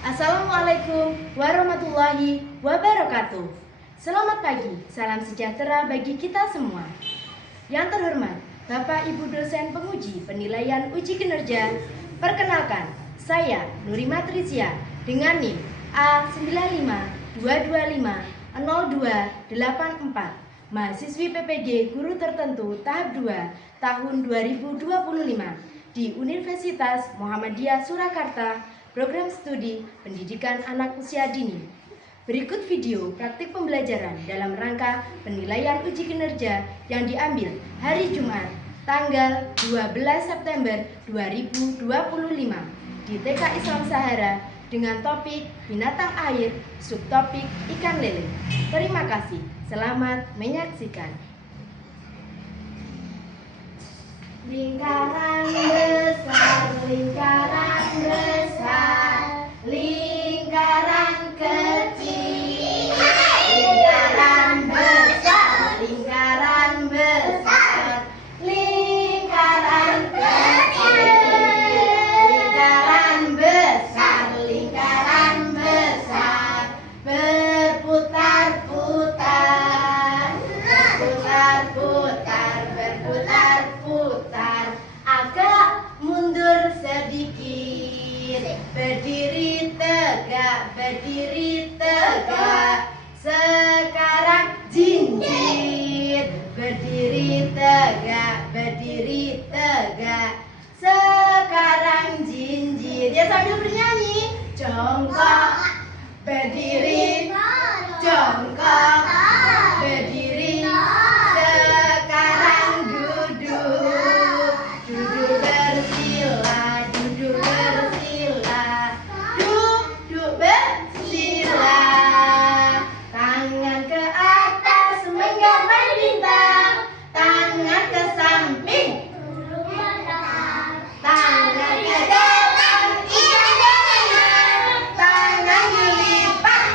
Assalamualaikum warahmatullahi wabarakatuh. Selamat pagi, salam sejahtera bagi kita semua. Yang terhormat Bapak Ibu dosen penguji penilaian uji kinerja, perkenalkan, saya Nuri Matrizia dengan NIM A952250284, mahasiswi PPG Guru Tertentu tahap 2 tahun 2025 di Universitas Muhammadiyah Surakarta, Program Studi Pendidikan Anak Usia Dini. Berikut video praktik pembelajaran dalam rangka penilaian uji kinerja yang diambil hari Jumat, tanggal 12 September 2025 di TK Islam Sahara dengan topik binatang air, subtopik ikan lele. Terima kasih. Selamat menyaksikan. Lingkaran besar, lingkaran besar, lingkaran kecil, lingkaran besar, lingkaran besar, lingkaran kecil, lingkaran besar, lingkaran besar, berputar-putar, berputar-putar, berputar-putar, agak mundur sedikit, berdiri tegak, berdiri tegak, sekarang jinjit, berdiri tegak, berdiri tegak, sekarang jinjit. Ya, sambil bernyanyi, jongkok, berdiri, jongkok, berdiri, sekarang duduk, duduk bersila, duduk bersila, duduk bersila, tangan ke atas menggapai bintang, tangan ke samping, tangan ke depan, tangan dilipat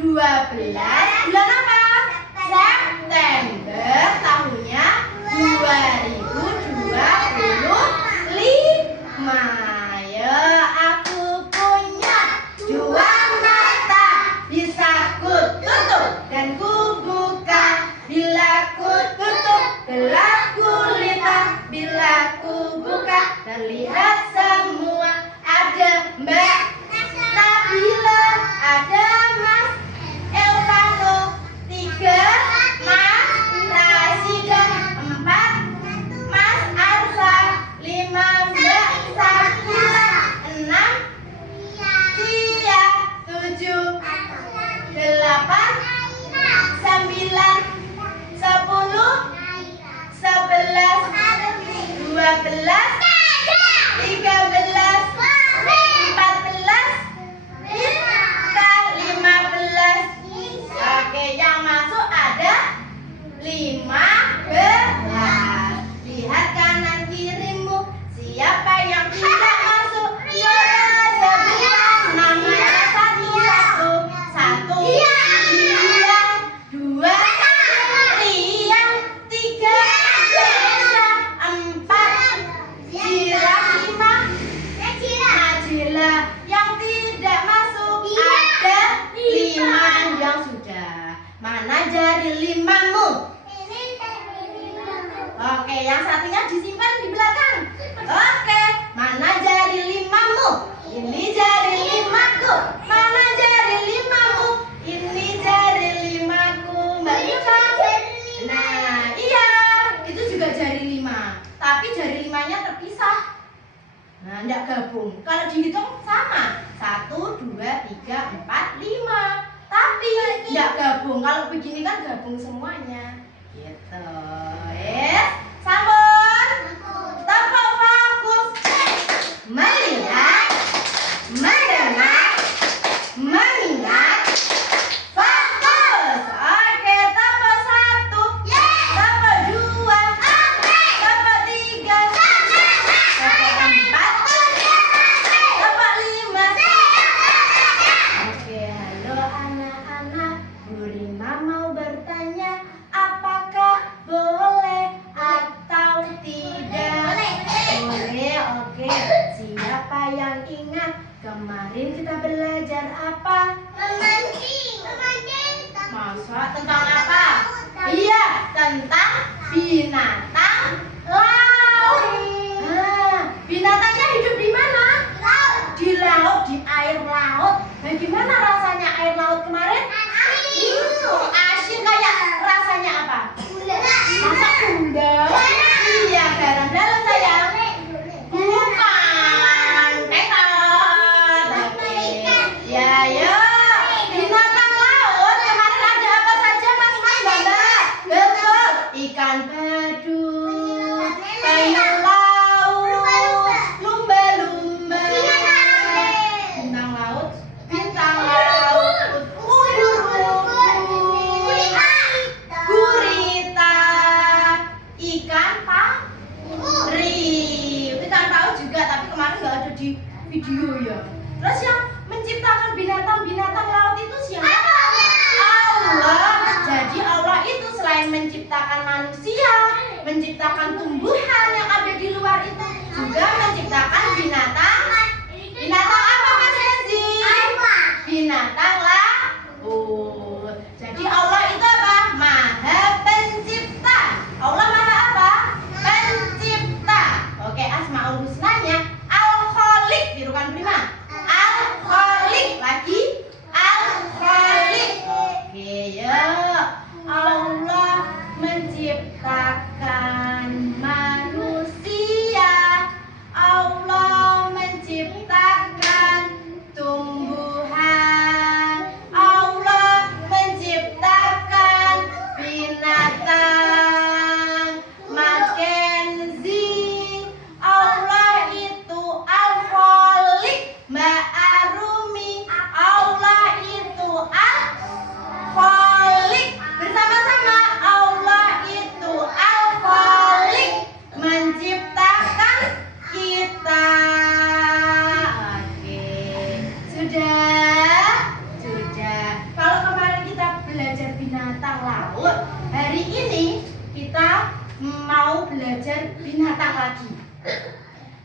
bulan apa? September, tahunnya 2025. Ya, aku punya dua mata, bisa ku tutup dan ku buka. Bila ku tutup, gelap gulita. Bila ku buka, terlihat semua. Ada Mbak Nabila, ada Mas Elvano, 3 Mas Rasida, 4 Mas Arsa, 5 Mbak Sakila, 6 Tia, 7 8 9 10 11 12 13 14 15. Oke, yang masuk ada 15. Lihat kanan kirimu, siapa yang tidak masuk? Coba sebelah namanya satu-satu. 1 Dian, 2 Rian, 3 Desa, 4 Jirah, 5 Najila. Yang tidak masuk ada 5 yang sudah. Mana jari 5-mu? Oke, yang satunya disimpan di belakang. Oke, mana jari 5-mu? Ini jari 5-ku. Mana jari 5-mu? Ini jari 5-ku, Mbak Yuka. Nah, iya, itu juga jari 5. Tapi jari 5-nya terpisah. Nah, enggak gabung. Kalau dihitung sama. 1, 2, 3, 4, 5. Tapi enggak gabung. Kalau begini kan gabung semuanya. Gitu. Sambung. Tepuk fokus. Melihat, mendengar, mengingat. Fokus. Oke, tepuk 1. Tepuk 2. Tepuk 3. Tepuk 4. Tepuk 5. Oke, halo anak-anak. Bu Rima mau bertanya, apakah boleh atau tidak? Boleh. Oke. Siapa yang ingat kemarin kita belajar apa? Masa tentang apa? Iya, tentang binatang laut. Binatangnya hidup di mana? Di laut, di air laut. Bagaimana rasanya air laut kemarin? Asin. Kayak rasanya apa? Masa bunda? Iya, garam dalam sayang. Bukan. Oke. Ya, ya. Binatang laut kemarin ada apa saja, Mas Bamba? Betul. Ikan badut, penyu laut, lumba-lumba. Bintang laut, gurita, ikan pari. Ikan paus juga, tapi kemarin nggak ada di video ya. Terus yang menciptakan binatang-binatang laut itu siapa? Allah. Jadi Allah itu selain menciptakan manusia, menciptakan tumbuhan yang ada di luar itu, juga menciptakan binatang. Binatang apa, Mas Hezi? Binatang laut. Jadi Allah itu apa? Maha pencipta. Allah maha apa? Pencipta. Oke, Asmaul Husnanya Al-Khaliq, tirukan prima. Al-Khaliq, lagi Al-Khaliq. Oke, ya. Allah menciptakan manusia. Allah menciptakan tumbuhan. PAUD. Hari ini kita mau belajar binatang lagi.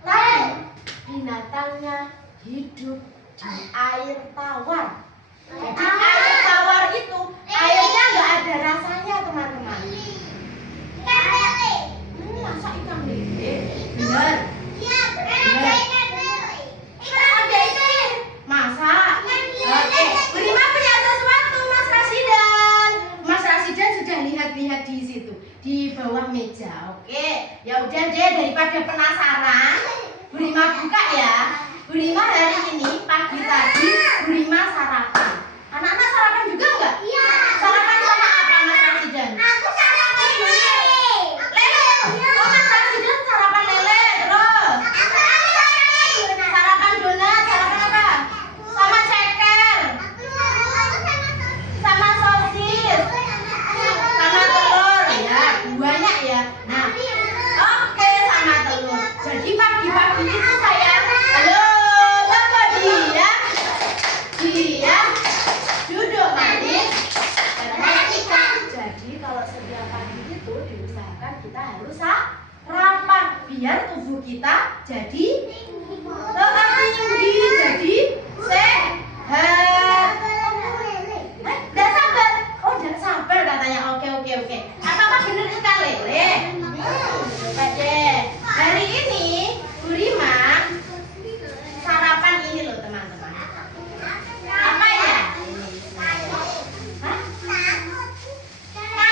Tapi binatangnya hidup di air tawar. Jadi air tawar itu airnya nggak ada rasanya, teman-teman. Masa ikan lele? Benar. Ada ikan. Masa? Oke. Prima punya sesuatu, Mas Rasidan. Mas Rasidan sudah lihat-lihat di situ, di bawah meja. Oke. Ya udah deh, daripada penasaran, Prima buka ya. Prima hari ini pagi tadi Prima sarapan. Anak-anak sarapan juga enggak? Iya. Sarapan sama apa, Mas Rasidan? Aku sarapan lele. Lele. Oh, Mas Rasidan sarapan lele. Terus sarapan donat. Sarapan apa? Sama ceker. Sama sosis. Sama telur. Ya, banyak ya. Nah, oke, sama telur. Jadi pagi-pagi itu saya, halo, coba diam. Diam. Duduk manis. Jadi kalau setiap pagi itu diusahakan kita harus sarapan biar tubuh kita jadi tetap tinggi, jadi sehat. Nggak sabar? Oh, nggak sabar katanya. Oke. Apakah benar ikan lele? Coba deh. Hari ini Bu Rima sarapan ini loh, teman-teman. Apa ya? Hah? Martabak? Apa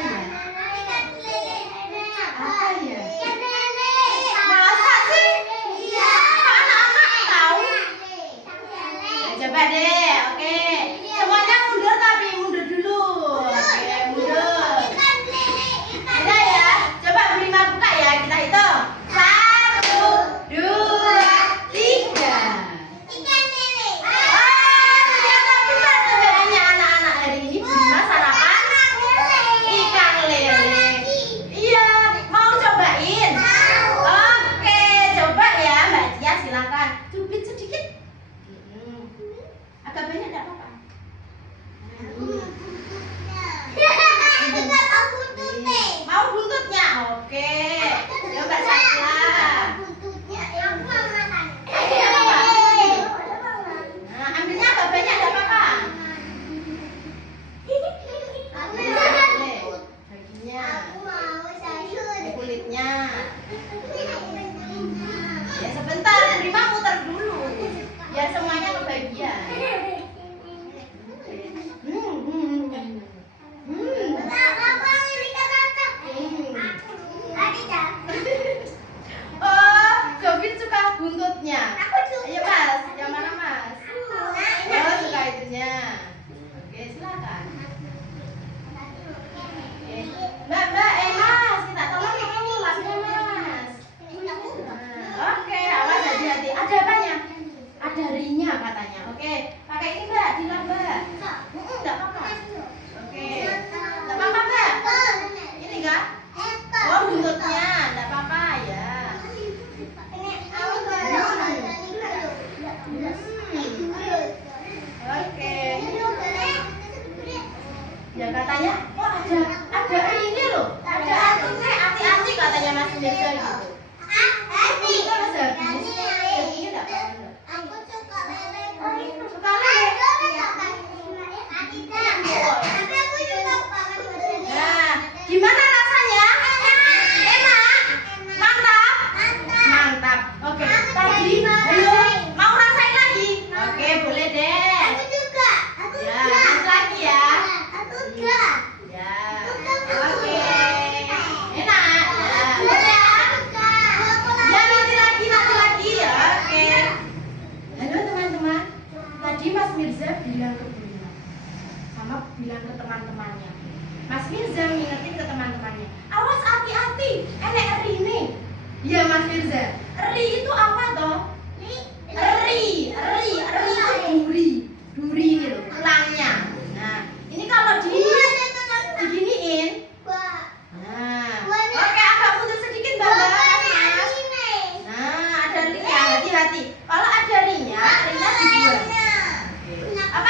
ya? Apa ya? Masa sih? Anak-anak tahu? Nah, coba deh. Oke. Semuanya mundur, tapi mundur dulu. Oke, mundur. Udah ya. Coba Bu Rima buka ya. Kita hitung. 1, 2, 3. Ternyata benar sebenarnya anak-anak. Hari ini Bu Rima sarapan ikan lele. Iya, mau cobain? Oke, coba ya Mbak Cia, silakan. Cubit sedikit. Agak banyak enggak apa-apa. Mau buntutnya? Oke. Ya Mbak Satya. Nah, ambilnya agak banyak enggak apa-apa. Baginya, kulitnya. Ya sebentar, Prima muter dulu. Biar semuanya kebagian. Oh, Gavin suka buntutnya. Ayo Mas, yang mana Mas? Oh, suka itunya. Oke, silakan. Oke. Mbak, Mas, kita tolong ini lapnya Mas. Oke, awas hati-hati. Ada apanya? Ada rinya katanya. Oke, pakai ini Mbak, dilap Mbak. Enggak apa-apa. Oke. Enggak apa-apa Mbak. Ini enggak? Oh, buntutnya. Enggak apa-apa ya. Oke. Ya katanya, oh ada ini loh. Ada hati-hati katanya Mas Mirza gitu. Kita Mas habis. Ini enggak apa-apa. Suka lele. Nah, gimana rasanya? Enak? Mantap? Mantap. Oke, tadi belum mau rasain lagi? Oke, boleh deh. Ya, lanjut lagi ya. Ya. Oke. Enak. Ya. Ya, nanti lagi ya. Oke. Halo teman-teman. Tadi Mas Mirza bilang ke Prima sama bilang ke teman-temannya. Mas Mirza ngingetin ke teman-temannya, awas hati-hati, enek eri ini. Iya Mas Mirza, eri itu apa toh? Eri itu duri ini loh, tulangnya. Nah, ini kalau diginiin. Nah, oke, agak mundur sedikit Mbak. Nah, ada ringnya, hati-hati. Kalau ada ringnya dibuang. Apa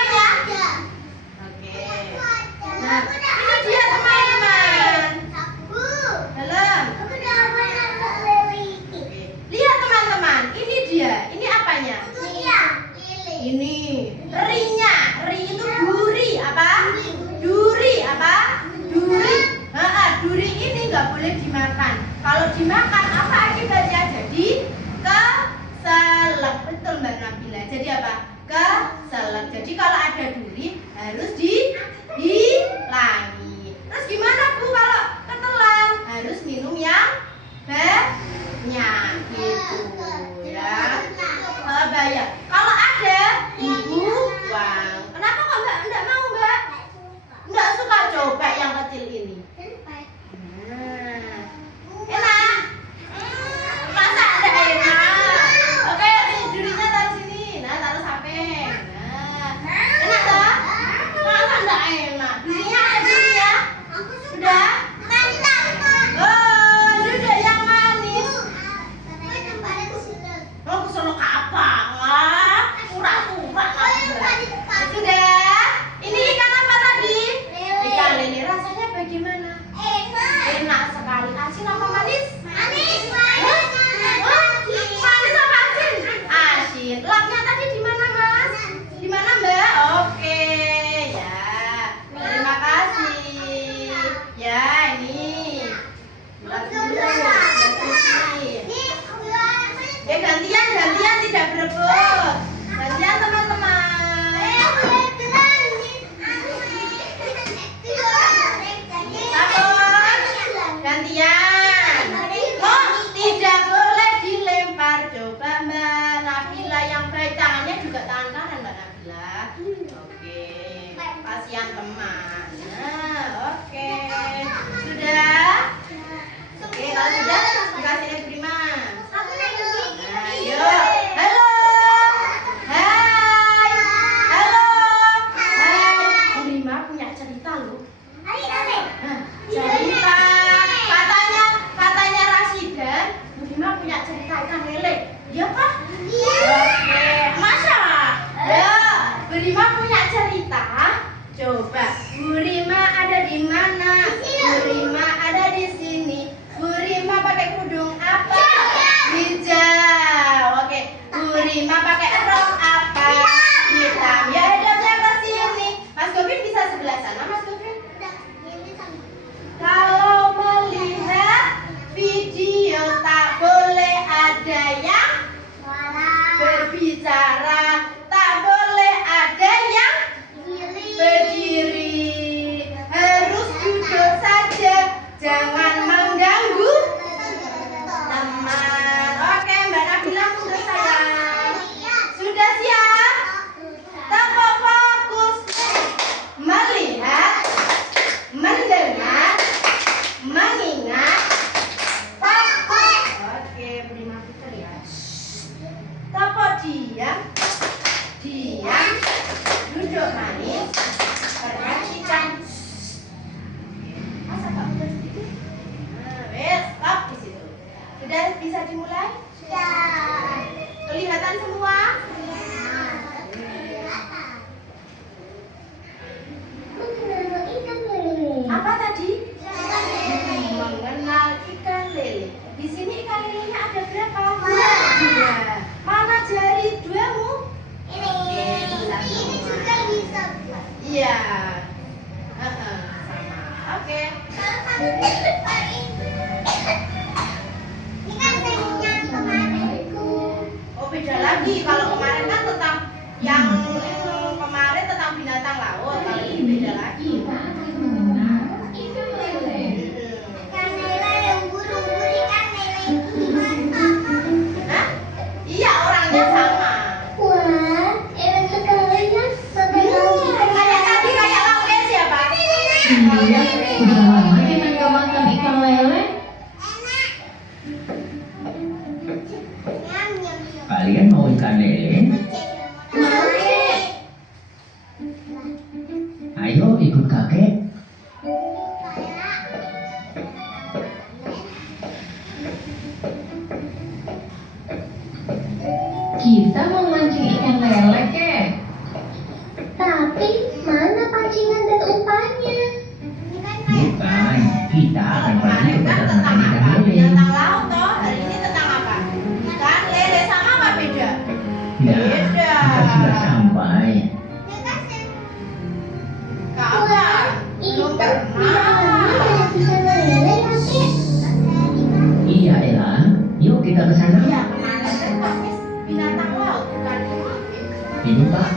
Ini. Rinya, ri itu duri apa? Duri apa? Duri. Duri ini nggak boleh dimakan. Kalau dimakan apa akibatnya? Jadi keselak. Betul Mbak Nabila. Jadi apa? Keselak. Jadi kalau ada duri harus dihilangi. Terus gimana Bu kalau ketelan? Harus minum yang banyak gitu ya. Bahaya. Kalau ada dibuang. Kenapa kok Mbak enggak mau Mbak? Enggak suka, coba yang kecil ini. Enak. Masa ada enak? Oke, durinya taruh sini. Nah, taruh samping. Nah, enak toh? Masa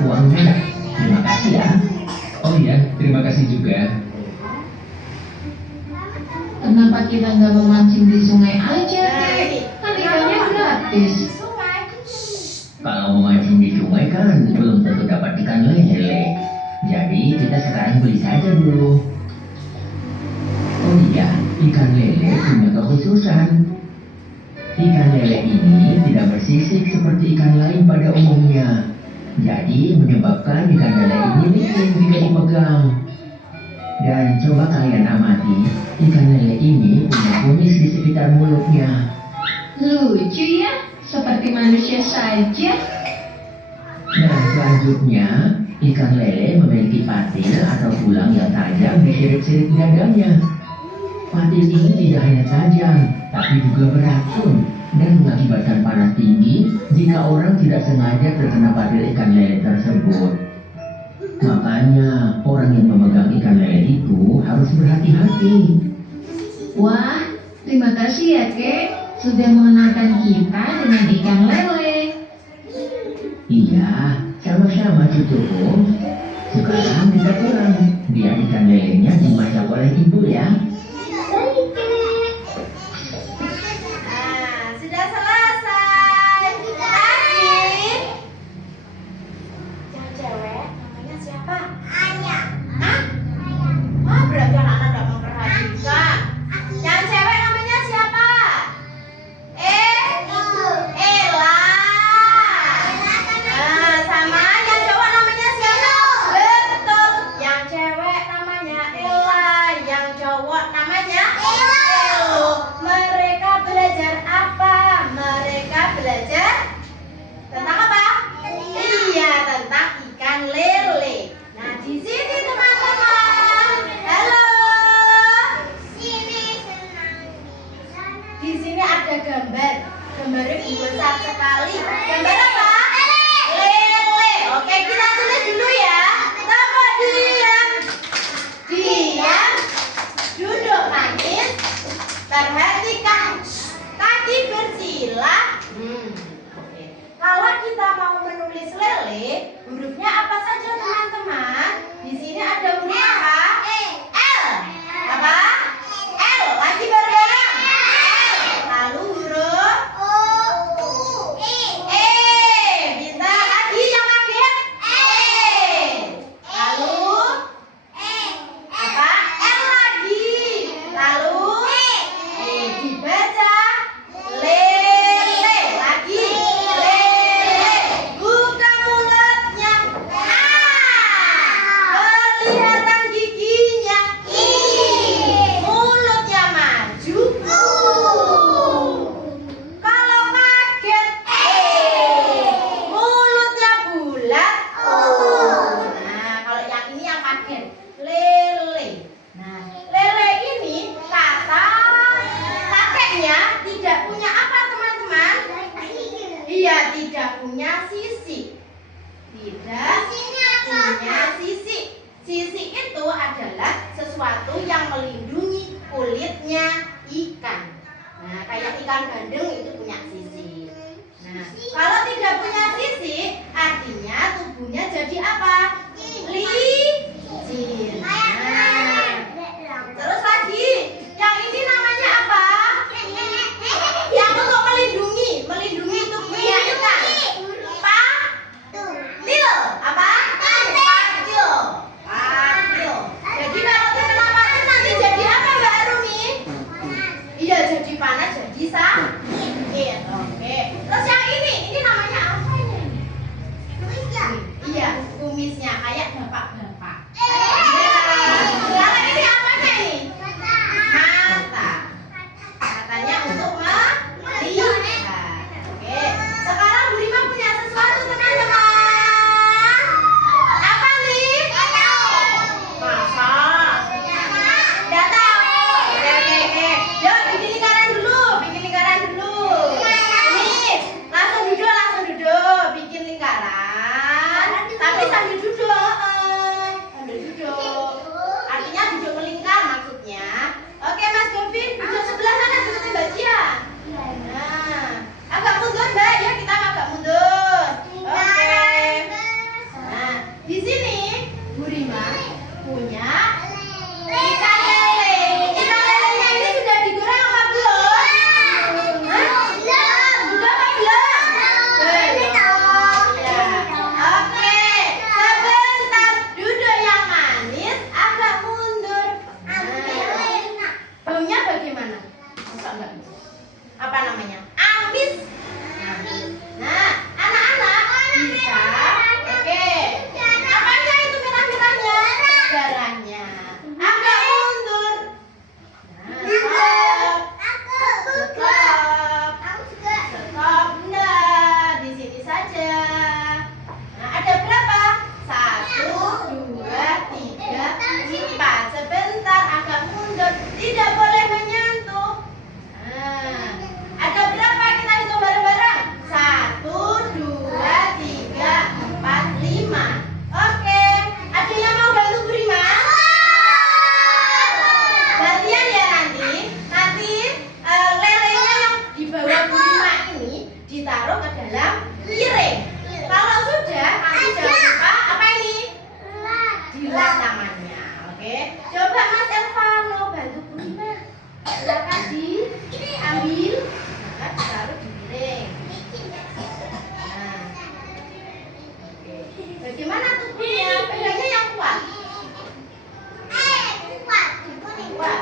uangnya. Terima kasih ya. Oh iya, terima kasih juga. Kenapa kita nggak memancing di sungai aja, Kek? Kan ikannya gratis. Kalau memancing di sungai kan belum tentu dapat ikan lele. Jadi kita sekarang beli saja dulu. Oh iya, ikan lele punya kekhususan. Ikan lele ini tidak bersisik seperti ikan lain pada umumnya. Jadi menyebabkan ikan lele ini licin jika dipegang. Dan coba kalian amati, ikan lele ini punya kumis di sekitar mulutnya. Lucu ya, seperti manusia saja. Dan selanjutnya, ikan lele memiliki patil atau tulang yang tajam di sirip-sirip dadanya. Patil ini tidak hanya tajam, tapi juga beracun dan mengakibatkan panas tinggi jika orang tidak sengaja terkena patil ikan lele tersebut. Makanya orang yang memegang ikan lele itu harus berhati-hati. Wah, terima kasih ya, Kek. Sudah mengenalkan kita dengan ikan lele. Iya, sama-sama cucuku. Sekarang kita pulang. Biar ikan lelenya dimasak oleh ibu ya. Sudah selesai. Tadi yang cewek namanya siapa? Ayah. Hah? Wah, berarti anak-anak tidak memperhatikan. Yang cewek namanya siapa? Ella. Sama yang cowok namanya siapa? Betul. Yang cewek namanya Ella, yang cowok namanya Elo. Mereka belajar apa? Mereka belajar tentang apa? Iya, tentang ikan lele. Nah, di sini teman-teman. Halo. Di sini ada gambar. Gambarnya besar sekali. Gambar apa? Lele. Oke, kita tulis dulu ya. Coba diam. Diam. Duduk manis. Perhatikan. Kaki bersila. Oke. Kalau kita mau menulis lele, hurufnya apa saja teman-teman? Di sini ada huruf apa? L. Apa? L. Lagi bareng-bareng. L. Lalu huruf E. Bisa lagi yang kaget? Lalu apa? L lagi. Lalu dibaca lele. Lagi lele. Buka mulutnya. Kelihatan giginya. Mulutnya maju. Kalau kaget, mulutnya bulat. Nah, kalau yang ini yang kaget, lele. Nah, lele ini kata kakeknya tidak punya apa teman-teman? Iya, tidak punya sisi. Tidak punya sisi. Sisi itu adalah sesuatu yang melindungi kulitnya ikan. Nah, kayak ikan bandeng itu punya sisi. Nah, kalau tidak punya sisi, artinya tubuhnya jadi apa? Licin. Nah, terus lagi, yang ini namanya apa? Yang untuk melindungi tubuhnya ikan. Patil. Apa? Patil. Patil. Jadi kalau terkena patil nanti jadi apa Mbak Arumi? Iya, jadi panas, jadi sakit. Oke. Terus yang ini namanya apa ini? Iya, kumisnya kayak bapak-bapak. Kalau ini apanya ini? Mata. Matanya untuk melihat. Oke. Sekarang Bu Rima punya sesuatu teman-teman. Apa nih? Masa? Nggak tahu. Oke. Yuk bikin lingkaran dulu. Nih, langsung duduk. Bikin lingkaran. Tapi sambil duduk. Bagaimana tubuhnya? Pegangnya yang kuat. Kuat.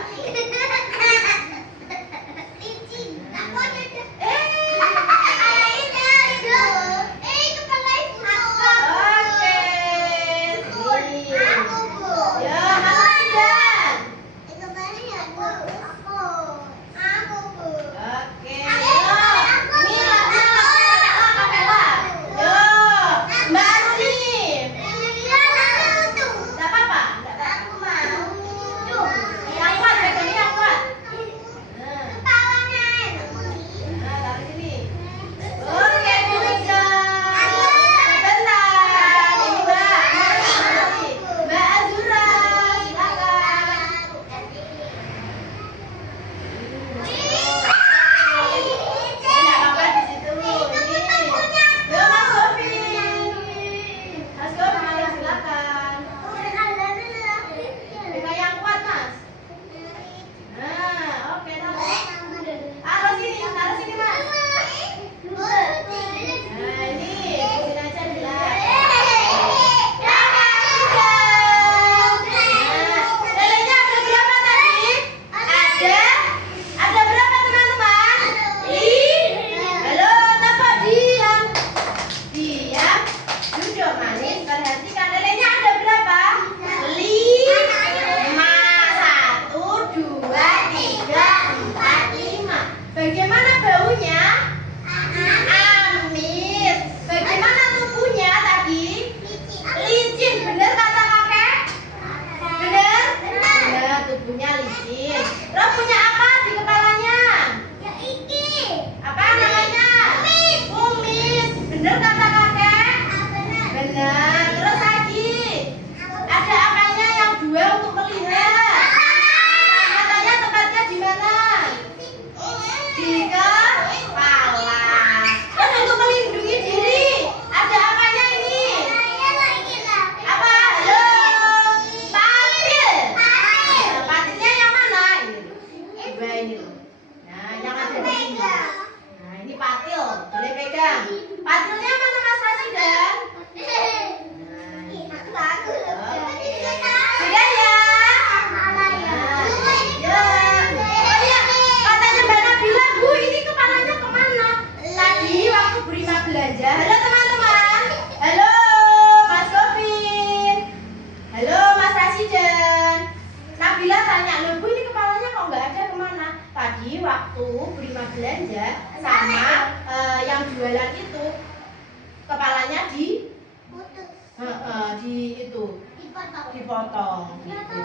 Dipotong gitu.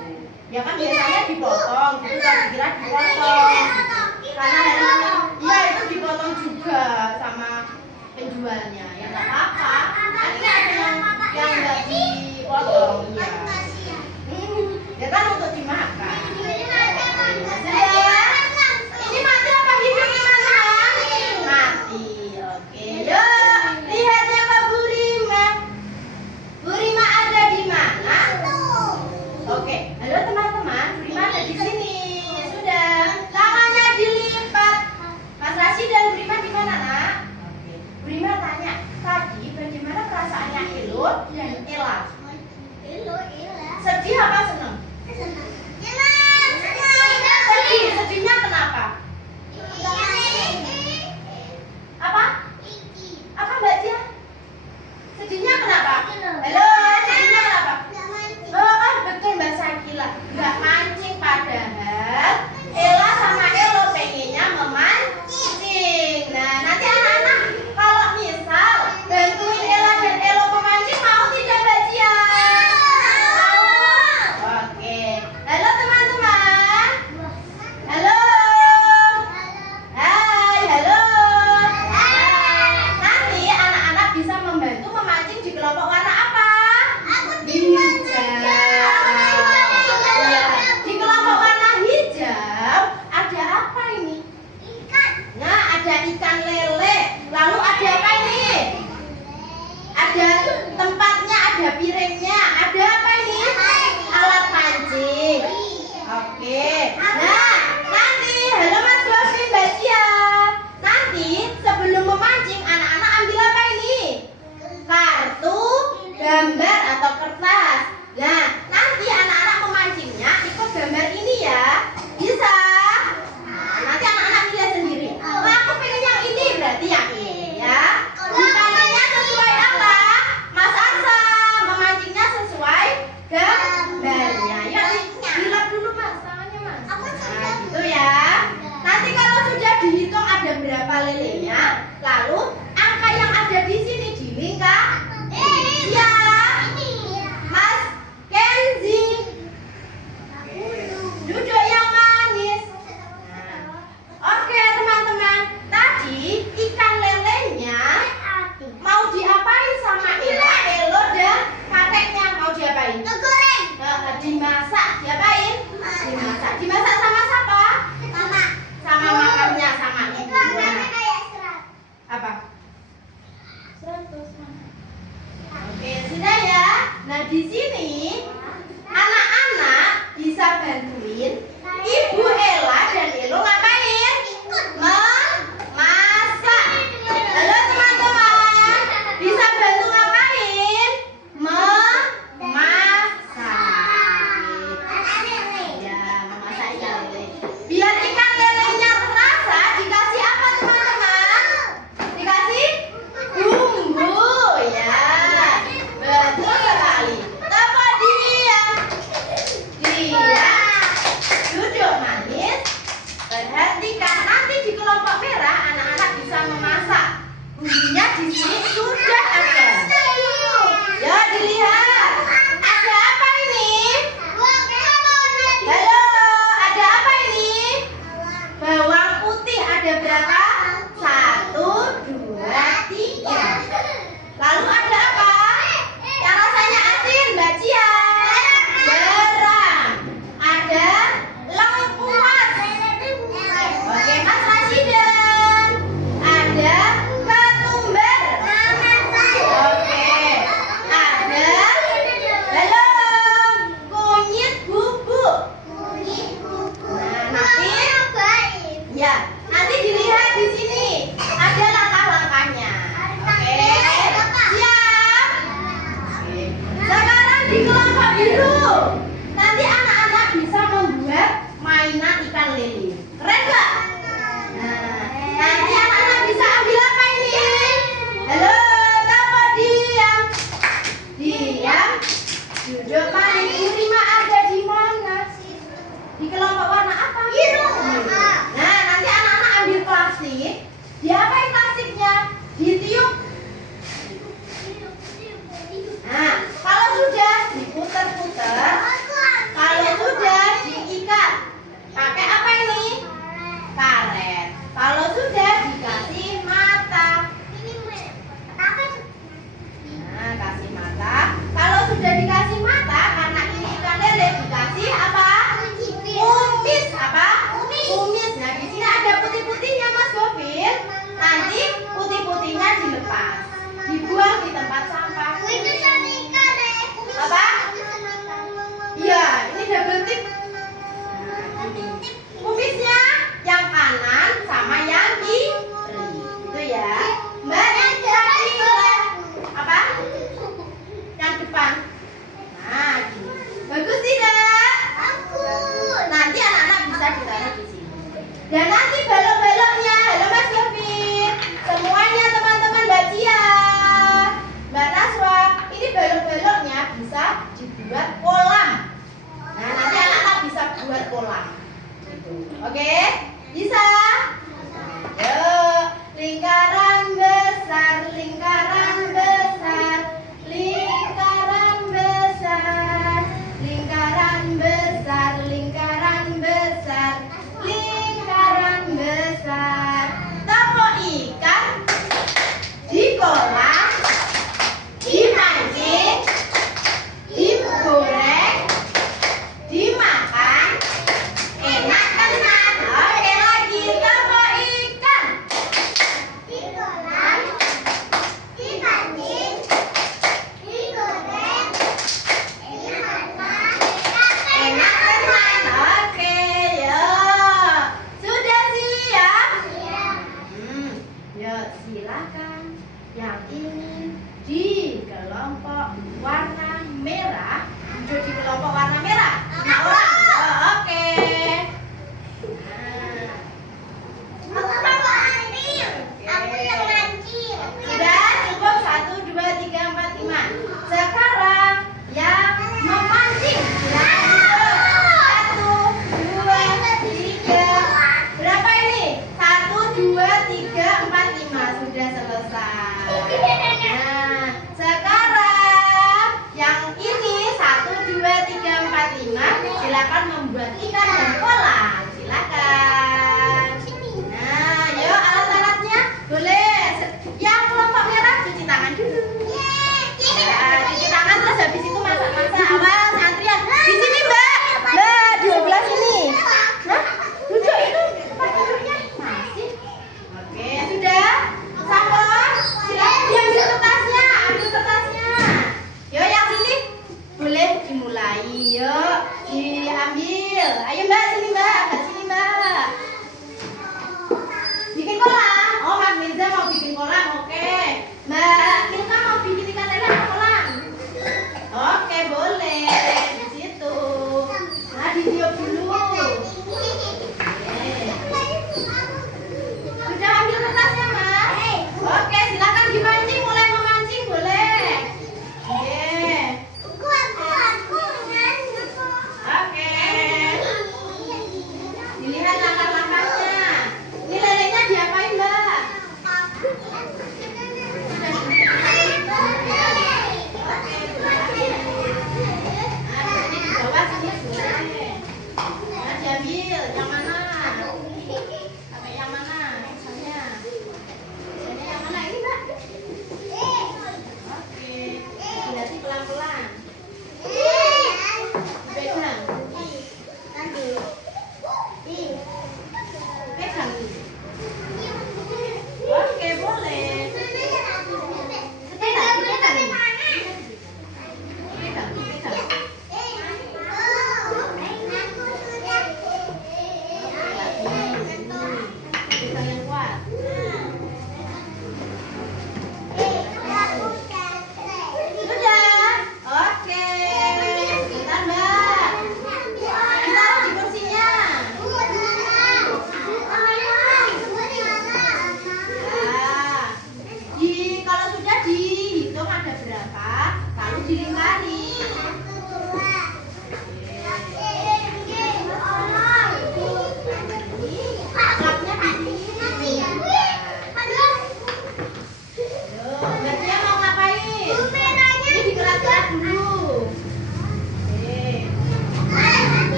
Ya kan biasanya dipotong, gitu kan dikira dipotong. Karena iya itu dipotong juga sama penjualnya. Ya nggak apa-apa. Nanti ada yang nggak dipotong ya. Ya kan untuk dimakan. Ini mati apa hidup teman-teman? Mati. Oke. Yuk lihatnya Pak Burima. Burima ada di mana? Oke, halo teman-teman, Burima ada di sini. Ya sudah, tangannya dilipat. Mas Rashid dan Burima di mana, Nak? Oke. Burima tanya, tadi bagaimana perasaannya Elo dan Ella? Sedih apa senang? Sedih, sedihnya kenapa? Apa? Apa Mbak Tia? Sedihnya kenapa? Halo, sedihnya kenapa? Oh, betul Mbak Sakila, nggak mancing padahal Ella sama Elo pengennya memancing. Nah, nanti anak-anak kalau misal bantuin Ella dan Elo memancing mau tidak Mbak Tia? Mau? gambar atau kertas. Nah, nanti anak-anak memancingnya ikut gambar ini ya. Bisa? Nanti anak-anak lihat sendiri. Oh, aku pengen yang ini, berarti yang ini ya. Dipandangnya sesuai apa? Mas Arsa memancingnya sesuai gambarnya. Ya, dilap dulu Mas, tangannya Mas. Nah, gitu ya. Nanti kalau sudah dihitung ada berapa lelenya, lalu angka yang ada di sini dilingkar. Iya, Mas Kenzi. Duduk yang manis. Oke teman-teman, tadi ikan lelenya mau diapain sama Elo dan kakeknya? Mau diapain? Ngegoreng. Dimasak. Diapain? Dimasak. Dimasak sama siapa? Mama. Sama makannya, sama ibunya. Apa? Oke, sudah ya. Nah, di sini anak-anak bisa bantuin Ibu Ella dan Elo ngapain? Memasak. Halo teman-teman, bisa bantu ngapain? Memasak. Ya, memasak ikan lele. Biar ikan lelenya terasa, dikasih apa teman-teman? Dikasih bumbu ya. Betul sekali. Apa dia? Dia duduk manis. Perhatikan nanti di kelompok merah anak-anak bisa memasak. Bumbunya di sini sudah ada. Ya dilihat. Ada apa ini? Halo, ada apa ini? Bawang putih ada berapa? 1, 2, 3. Lalu ada apa? Yang rasanya asin, Mbak Cia. Garam. Ada lengkuas. Oke, Mas Rasidan. Ada ketumbar. Oke. Ada halo kunyit bubuk. Nah, nanti ya, nanti dilihat di sini. Ada langkah-langkahnya. Oke. Siap? Oke. Sekarang di kelompok biru. Nanti anak-anak bisa membuat mainan ikan lele. Keren gak? Nah, nanti anak-anak bisa ambil apa ini? Halo, Tapo diam. Diam. Duduk manis. Bu Rima ada di mana? Di kelompok warna apa? Biru. Nah, nanti anak-anak ambil plastik. Diapain plastiknya? Ditiup. Nah, kalau sudah diputar-putar, kalau sudah diikat, pakai apa ini? Karet. Kalau sudah dikasih mata. Nah, kasih mata. Kalau sudah dikasih mata, karena ini ikan lele dikasih apa? Kumis apa? Kumis. Nah, di sini ada putih-putihnya Mas Gofir. Nanti akan membuat ikan dan kolam. Silakan. Nah, yuk alat-alatnya boleh. Yang kelompok merah cuci tangan dulu. Nah, cuci tangan terus habis itu masak-masak. Awas antrian. Di sini Mbak. Mbak di sebelah sini. Nah, duduk itu tempat duduknya masih. Oke, sudah. Sampo. Silakan diambil kertasnya. Ambil kertasnya. Yuk yang sini boleh dimulai. Yuk diambil. Ayo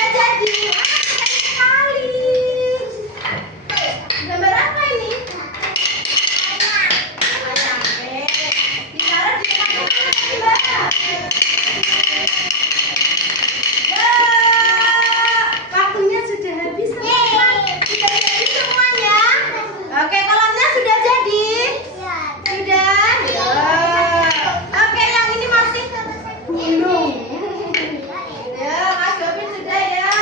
sudah jadi. Sekali. Gambar apa ini? Ayam. Ditaruh di tempat mana, Mbak? Ya, waktunya sudah habis, teman-teman. Sudah jadi semuanya. Oke, kolamnya sudah jadi. Sudah. Ya. Oke, yang ini masih gunung. Ya, Mas Gavin sudah ya.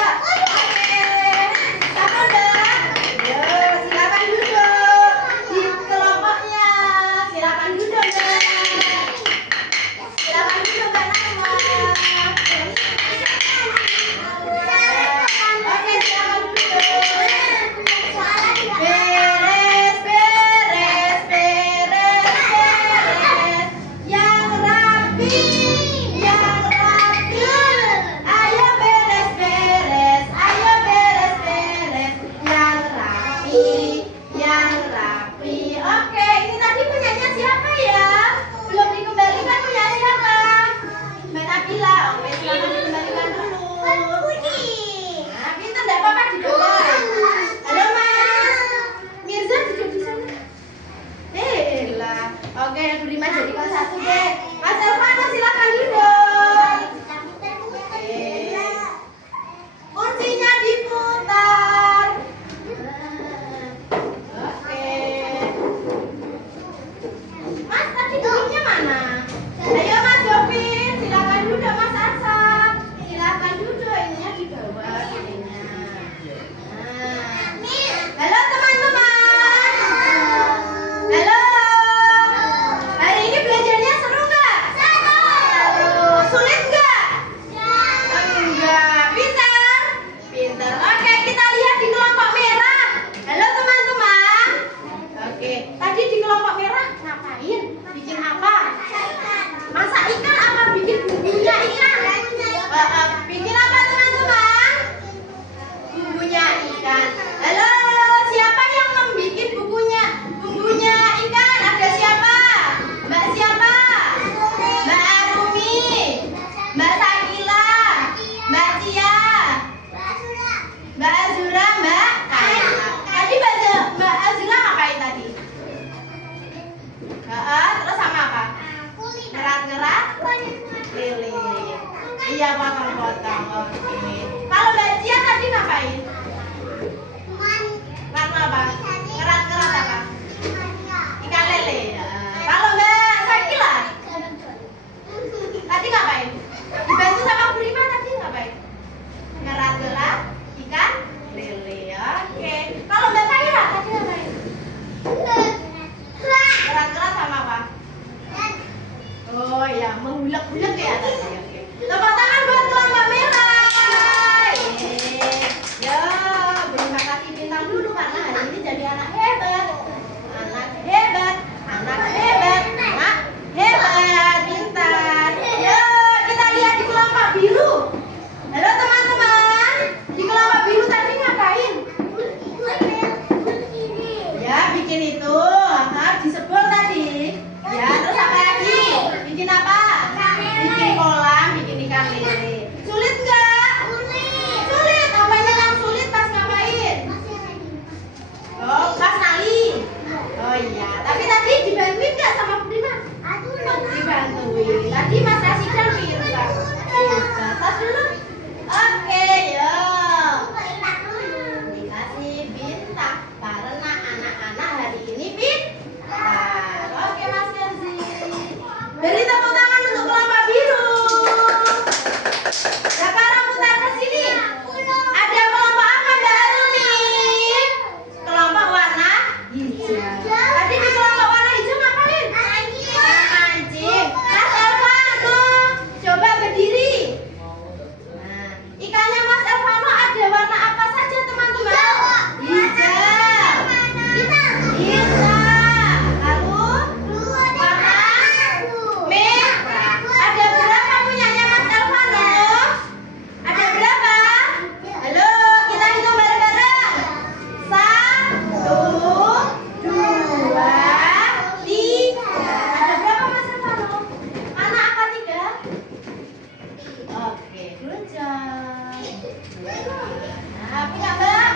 Punya Mbak?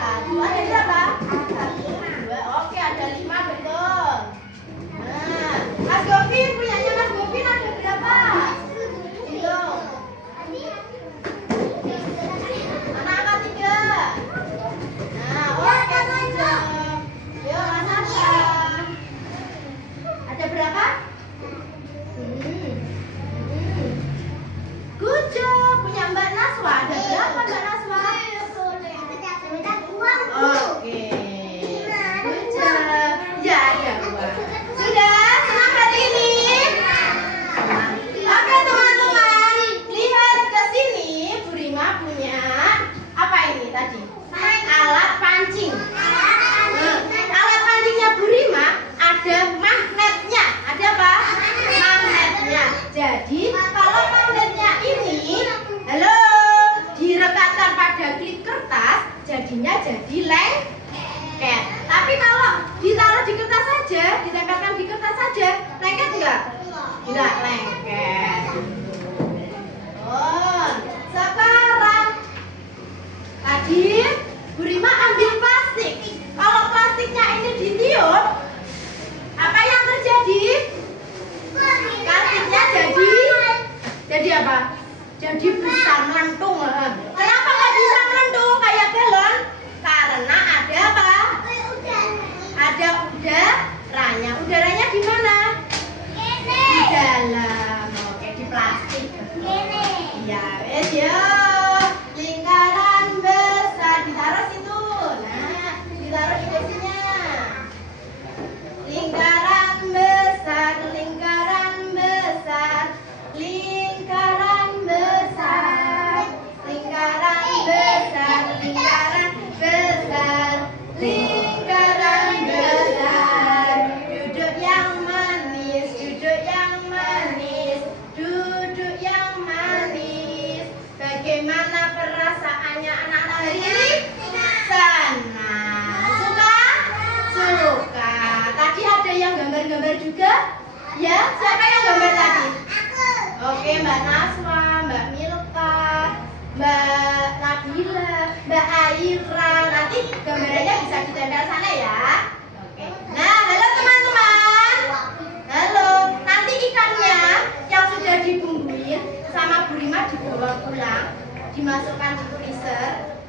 Satu. Ada berapa? Satu, dua. Oke, ada 5 betul. Nah, Mas Govin, punyanya Mas Govin ada berapa? Hitung. Anak angkat 3. Nah, oke, 7. Yuk, Mas Arsa. Ada berapa? Good job. Punya Mbak Naswa. Ada berapa Mbak Naswa? Oke. Good job. Ya, ada uang. Sudah senang hari ini? Oke teman-teman, lihat ke sini. Bu Rima punya apa ini tadi? Alat pancing. Alat pancingnya Bu Rima ada magnetnya. Ada apa? Magnetnya. Jadi kalau magnetnya ini, halo, direkatkan pada klip kertas, jadinya jadi lengket. Tapi kalau ditaruh di kertas saja, ditempelkan di kertas saja, lengket enggak? Enggak lengket. Oh, sekarang tadi Bu Rima ambil plastik. Kalau plastiknya ini ditiup, apa yang terjadi? Plastiknya jadi apa? Jadi bisa melentung. Kenapa nggak bisa melentung kayak galon? Karena ada apa? Ada udaranya. Udaranya di mana? Di dalam. Oke, di plastik. Ya, wes ya. Lingkaran besar ditaruh situ. Nah, ditaruh di kursinya. Lingkaran besar, lingkaran besar, lingkaran besar, lingkaran besar, lingkaran besar, lingkaran besar. Duduk yang manis, duduk yang manis, duduk yang manis. Bagaimana perasaannya anak-anak hari ini? Senang. Suka? Suka. Tadi ada yang gambar-gambar juga? Ya, siapa yang gambar tadi? Oke, Mbak Naswa, Mbak Milka, Mbak Nabila, Mbak Aira. Nanti gambarannya bisa ditempel sana ya. Oke. Nah, halo teman-teman. Halo. Nanti ikannya yang sudah dibumbuin sama Bu Rima dibawa pulang, dimasukkan di freezer.